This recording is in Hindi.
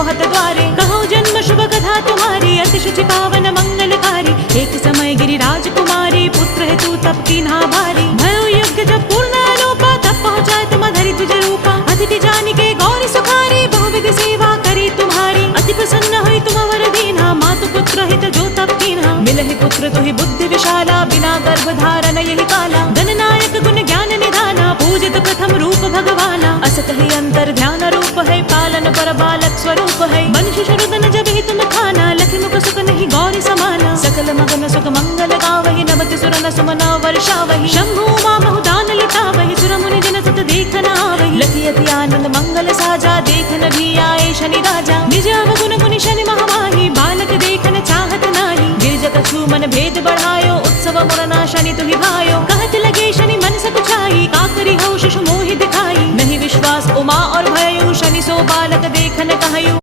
मोहत द्वारे। कहो जन्म शुभ कथा तुम्हारी, अति शुचि पावन मंगलकारी। एक समय गिरिराज कुमारी, पुत्र हेतु तप कीन्हा भारी। भयो यज्ञ जब पूर्ण अनूपा, तब पहुँचाए तुम धरि तुझ रूपा। अतिथि जानी के गौरी सुखारी, बहुविध सेवा करी तुम्हारी। अति प्रसन्न हुई तुम वर दीन्हा, मातु पुत्र हित जो तप कीन्हा। मिलहि पुत्र तुहि बुद्धि विशाला, बिना गर्भ धारण यही काला। गणनायक गुण ज्ञान निधाना, पूजित प्रथम रूप भगवाना। असत ही अंतर ध्यान रूप है, पालन पर बालक स्वरूप है। मनुष्य शरुदन जब ही तुम खाना, लखि मुख सुख नहीं गौरी समाना। सकल मगन सुख मंगल गावहि, नवति सुर न सुमना वर्षावहि। शंभु उमा बहुदान लुटावहि, सुर मुनि जन सत देखन आवहि। लखि अति आनंद मंगल साजा, देखन भी आए शनि राजा। निज अवगुण गुनि शनि महामाही, बालक देखन चाहत नाही। गिरजत छू मन भेद बढ़ायो, उत्सव मुरना शनि तुहि भायो। कहत लगे शनि मन सकुचाई, काकरी हो शिशु मोहि दिखाई। नहीं विश्वास उमा और भयउ, शनि सो बालक देखन कहयु।